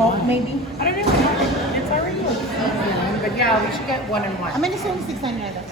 Coke maybe? I don't even know. It's already like 7, but yeah, we should get 1 and 1. How many is only 600?